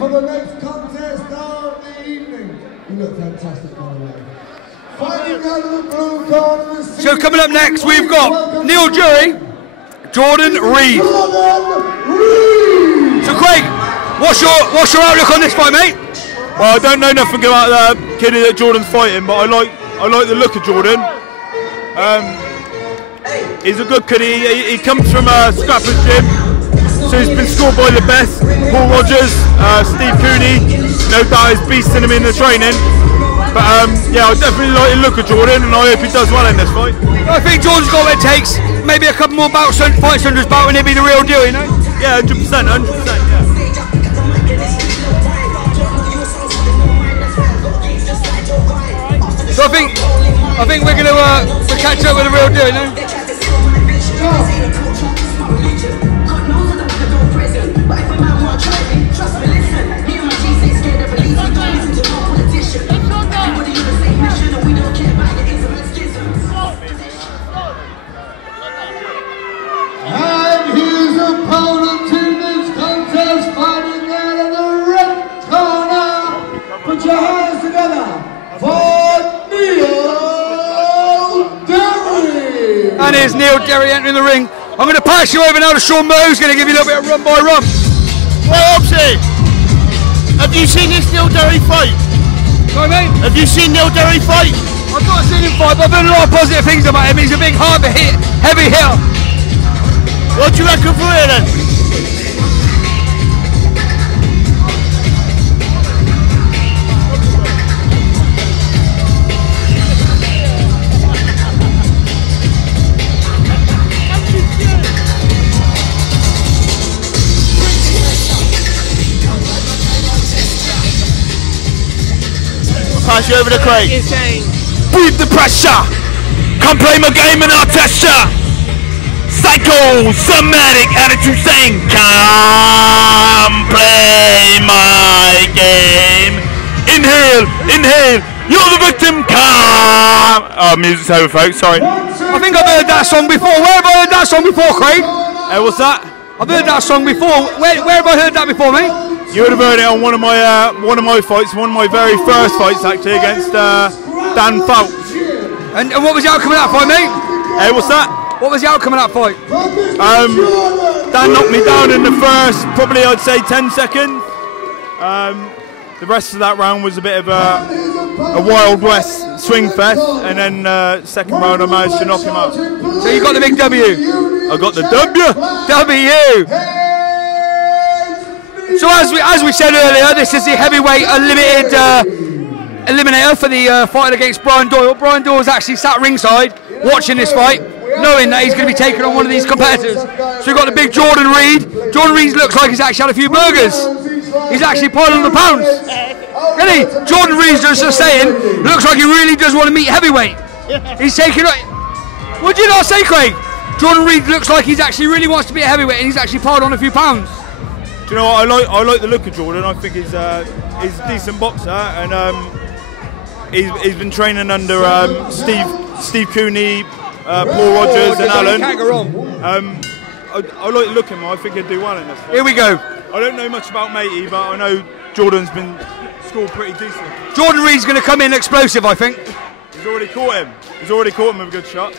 for the next contest of the evening. You look fantastic, by the way. Fighting out of the blue corner. So coming up next, we've got Neil Derry, Jordan Reed. So Craig, what's your outlook on this fight, mate? Well, I don't know nothing about the kid that Jordan's fighting, but I like the look of Jordan. He's a good kid. He comes from a scrappers gym, so he's been scored by the best. Paul Rogers, Steve Cooney, no doubt is beasting him in the training. But yeah, I definitely like the look of Jordan, and I hope he does well in this fight. I think Jordan's got what it takes. Maybe a couple more bouts, fights under his belt, and he'll be the real deal, you know? Yeah, 100%, 100%, yeah. So I think we're gonna we'll catch up with the real deal, you know? And his opponent in this contest, fighting out of the red corner. Put your hands together for Neil Derry. And here's Neil Derry entering the ring. I'm going to pass you over now to Sean Moe, who's going to give you a little bit of run by run. Well, Opsy, have you seen this Neil Derry fight? Sorry, mate? Have you seen Neil Derry fight? I've not seen him fight, but I've heard a lot of positive things about him. He's a big, hard hit, heavy hitter. What do you reckon for here then? Pass you over to Craig. Breathe the pressure. Come play my game and I'll test ya. Psycho, somatic attitude saying, come play my game. Inhale, inhale. You're the victim. Come. Oh, music's over, folks. Sorry. I think I've heard that song before. Where have I heard that song before, Craig? What's that? I've heard that song before. Where have I heard that before, mate? You would have heard it on one of my fights, one of my very first fights actually, against Dan Fouts. And what was the outcome of that fight, mate? What's that? What was the outcome of that fight? Dan knocked me down in the first, probably I'd say 10 seconds. The rest of that round was a bit of a Wild West swing fest, and then second round I managed to knock him out. So you got the big W? I got the W! W! So as we said earlier, this is the heavyweight unlimited eliminator for the fight against Brian Doyle. Brian Doyle's actually sat ringside watching this fight, knowing that he's going to be taking on one of these competitors. So we've got the big Jordan Reed. Jordan Reed looks like he's actually had a few burgers. He's actually piling the pounds. Really, Jordan Reed's just saying, looks like he really does want to meet heavyweight. He's taking it. Would you not say, Craig? Jordan Reed looks like he's actually really wants to be a heavyweight, and he's actually piled on a few pounds. Do you know what, I like the look of Jordan. I think he's a decent boxer, and he's been training under Steve Cooney, Paul Rogers and Alan. Can't go wrong. I like the look of him. I think he'd do well in this fight. Here we go. I don't know much about Matey, but I know Jordan's been scored pretty decent. Jordan Reed's going to come in explosive, I think. He's already caught him. He's already caught him with a good shot.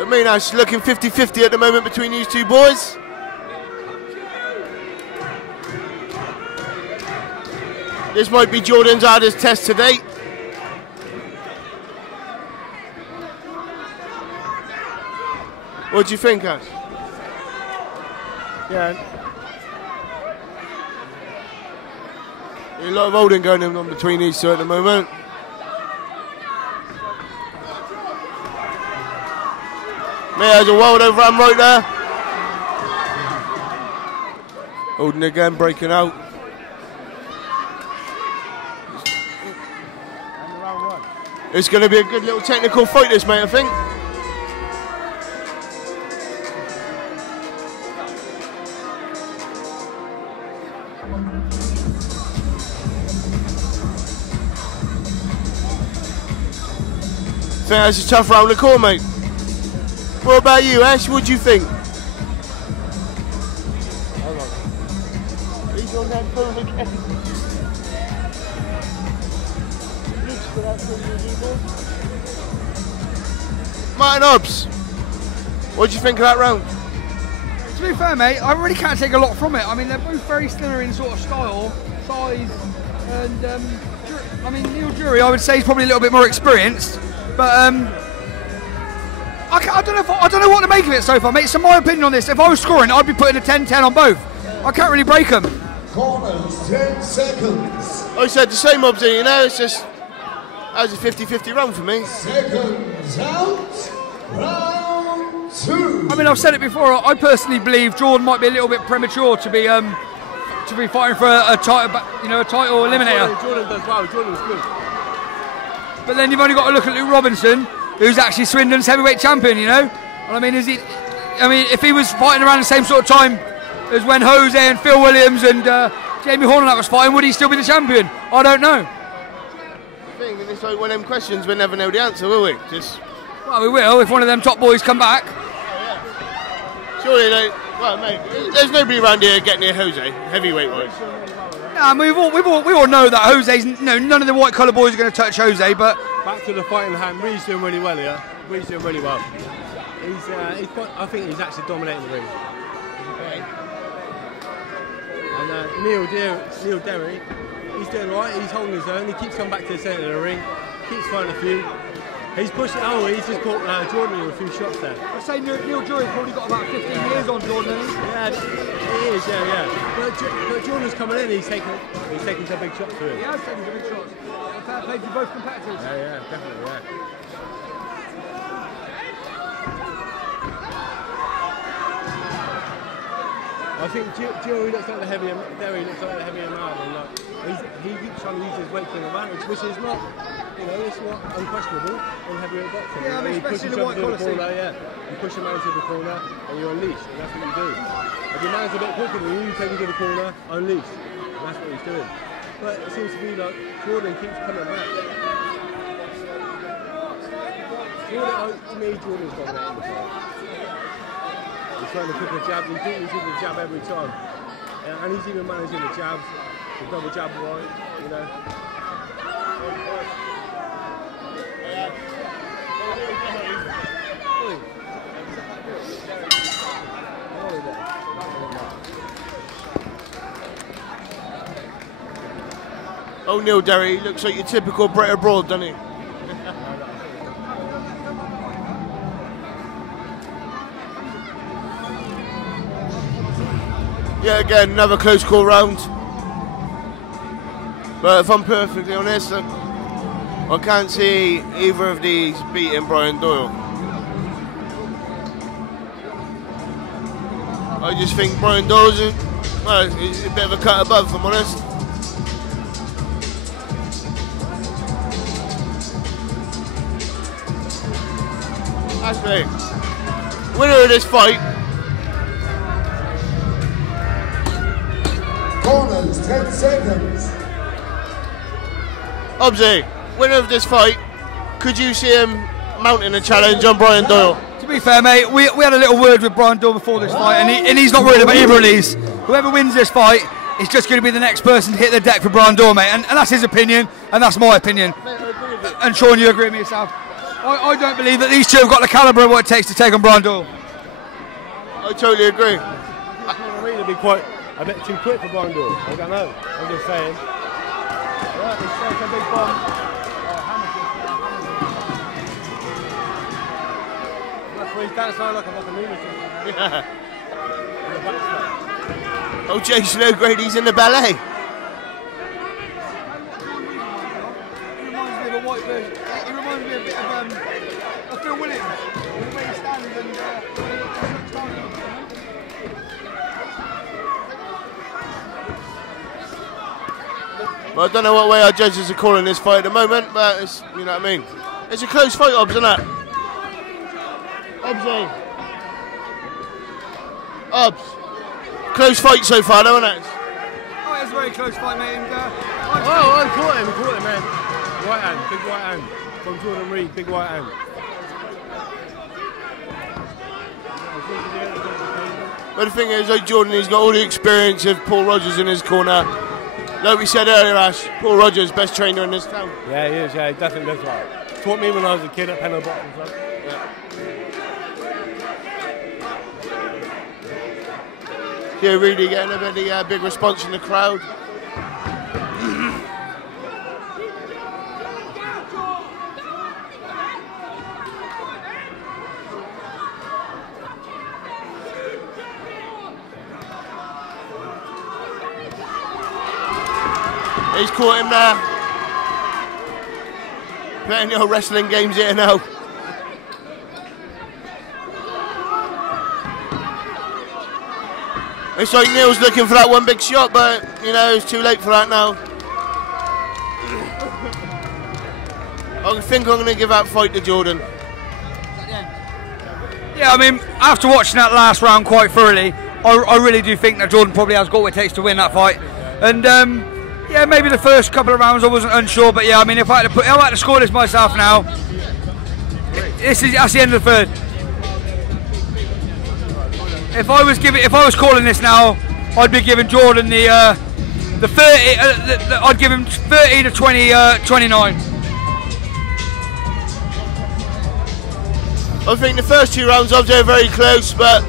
The main house is looking 50-50 at the moment between these two boys. This might be Jordan's hardest test to date. What do you think, Ash? Yeah. A lot of holding going on between these two at the moment. May has a wild overhand right there. Holding again, breaking out. It's going to be a good little technical fight, this, mate, I think. I think that's a tough round to call, mate. What about you, Ash? What do you think? He's on that phone again. Martin Hobbs, what do you think of that round? To be fair, mate, I really can't take a lot from it. I mean, they're both very similar in sort of style, size, and I mean, Neil Jury, I would say, is probably a little bit more experienced, but I don't know what to make of it so far, mate. So my opinion on this, if I was scoring, I'd be putting a 10-10 on both. I can't really break them. Corners, 10 seconds. I said the same, Hobbsy, you know, it's just, that was a 50-50 round for me. Seconds out, round 2. I mean, I've said it before, I personally believe Jordan might be a little bit premature to be fighting for a title, a title eliminator. Jordan does well, Jordan's good. But then you've only got to look at Luke Robinson, who's actually Swindon's heavyweight champion, you know? And I mean, if he was fighting around the same sort of time as when Jose and Phil Williams and Jamie Horner was fighting, would he still be the champion? I don't know. It's like one of them questions we never know the answer, will we? Well, we will if one of them top boys come back. Surely, well, mate, there's nobody around here getting near Jose, heavyweight wise. Nah, I mean, we all know that Jose's, none of the white collar boys are going to touch Jose, but back to the fighting hand, Reed's doing really well here. Reed's doing really well. I think he's actually dominating the ring. Okay. And Neil Derry, he's doing right, he's holding his own, he keeps coming back to the centre of the ring, keeps fighting a few. He's pushing, he's just caught Jordan with a few shots there. I say Neil Jury's probably got about 15 years on Jordan, hasn't he? Yeah, he is, yeah. But Jordan's coming in, he's taking some big shots to him. He has taken some big shots. Fair play to both competitors. Yeah, definitely, yeah. I think Jury looks like the heavier, Derry looks like the heavier man, and he keeps trying to use his weight to an advantage, which is not, it's not unquestionable in heavyweight boxing. Yeah, I mean, especially the white collar scene. You push a man to the corner and you unleash, and that's what you do. If your man's a bit quicker than you, take him to the corner, unleash, and that's what he's doing. But it seems to be like Jordan keeps coming back. To me, Jordan's dominating the fight. He's trying to cook a jab, he's doing the jab every time. And he's even managing the jabs, the double jab right, Oh, Neil Derry looks like your typical Brit abroad, doesn't he? Yeah, again, another close call round. But if I'm perfectly honest, I can't see either of these beating Brian Doyle. I just think Brian Doyle's he's a bit of a cut above, if I'm honest. That's me. Winner of this fight. Corners, 10 seconds. Hobbsy, winner of this fight, could you see him mounting a challenge on Brian Doyle? To be fair, mate, we had a little word with Brian Doyle before this fight, and he's not worried about either of these. Whoever wins this fight is just going to be the next person to hit the deck for Brian Doyle, mate, and that's his opinion, and that's my opinion. Mate, I agree with you. And Sean, you agree with me yourself? I don't believe that these two have got the calibre of what it takes to take on Brian Doyle. I totally agree. It'll be quite a bit too quick for Brian Doyle. I don't know. I'm just saying. Yeah, it's like a big bomb. He's dancing like a lunatic. Yeah. Oh, Jason O'Grady's in the ballet. He reminds me of a white version. He reminds me a bit of Phil Williams. The way he stands and Well, I don't know what way our judges are calling this fight at the moment, but it's, you know what I mean. It's a close fight, Obs, isn't it? Obs. Close fight so far, though, isn't it? oh, it's a very close fight, mate. And, I caught him, man. Right hand, big right hand. From Jordan Reed, big right hand. But the thing is, like Jordan, he's got all the experience of Paul Rogers in his corner. Like we said earlier, Ash, Paul Rogers, best trainer in this town. Yeah, he is, he definitely does right. Taught me when I was a kid at Penal Bottom. So. Yeah, really getting a very big response from the crowd. He's caught him there. Playing your wrestling games here now. It's like Neil's looking for that one big shot, but you know it's too late for that now. I think I'm going to give that fight to Jordan. yeah, I mean, after watching that last round quite thoroughly, I really do think that Jordan probably has got what it takes to win that fight. And yeah, maybe the first couple of rounds I wasn't unsure, but yeah, I mean, if I had to score this myself now, that's the end of the third. If I was calling this now, I'd be giving Jordan the 30. I'd give him 30 to 29. I think the first two rounds of are very close, but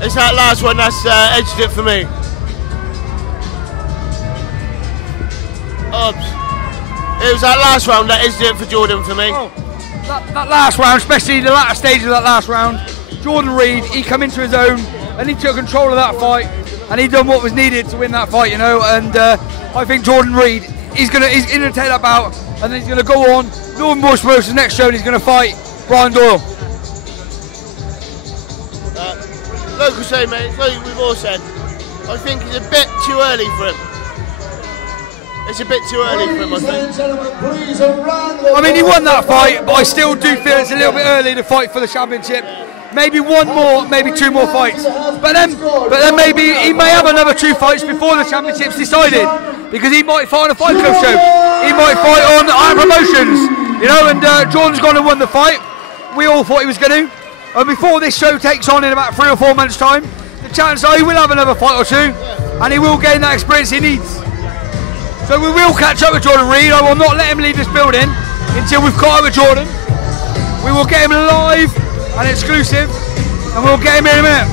it's that last one that's edged it for me. It was that last round that edged it for Jordan for me. Oh, that last round, especially the latter stages of that last round, Jordan Reed, he come into his own and he took control of that fight and he done what was needed to win that fight, you know. And I think Jordan Reed, he's gonna take that bout and then he's gonna go on. Northern Bush versus next show, and he's gonna fight Brian Doyle. Like we say, mate, it's like we've all said, I think it's a bit too early for him. It's a bit too early for him, I think. I mean, he won that fight, but I still do feel it's a little bit early to fight for the championship. Maybe one more, maybe two more fights. But then maybe he may have another 2 fights before the championship's decided, because he might fight on a Fight Club show. He might fight on Iron Promotions, you know. And Jordan's gone and won the fight. We all thought he was going to. And before this show takes on in about 3 or 4 months' time, the chances are he will have another fight or two, and he will gain that experience he needs. So we will catch up with Jordan Reed. I will not let him leave this building until we've caught up with Jordan. We will get him live and exclusive, and we'll get him in a minute.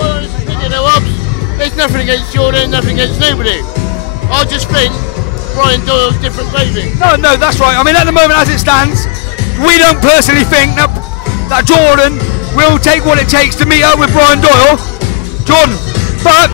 My honest opinion, there's nothing against Jordan, nothing against nobody. I just think Brian Doyle's different gravy. No, that's right. I mean, at the moment, as it stands, we don't personally think that Jordan will take what it takes to meet up with Brian Doyle. Jordan, but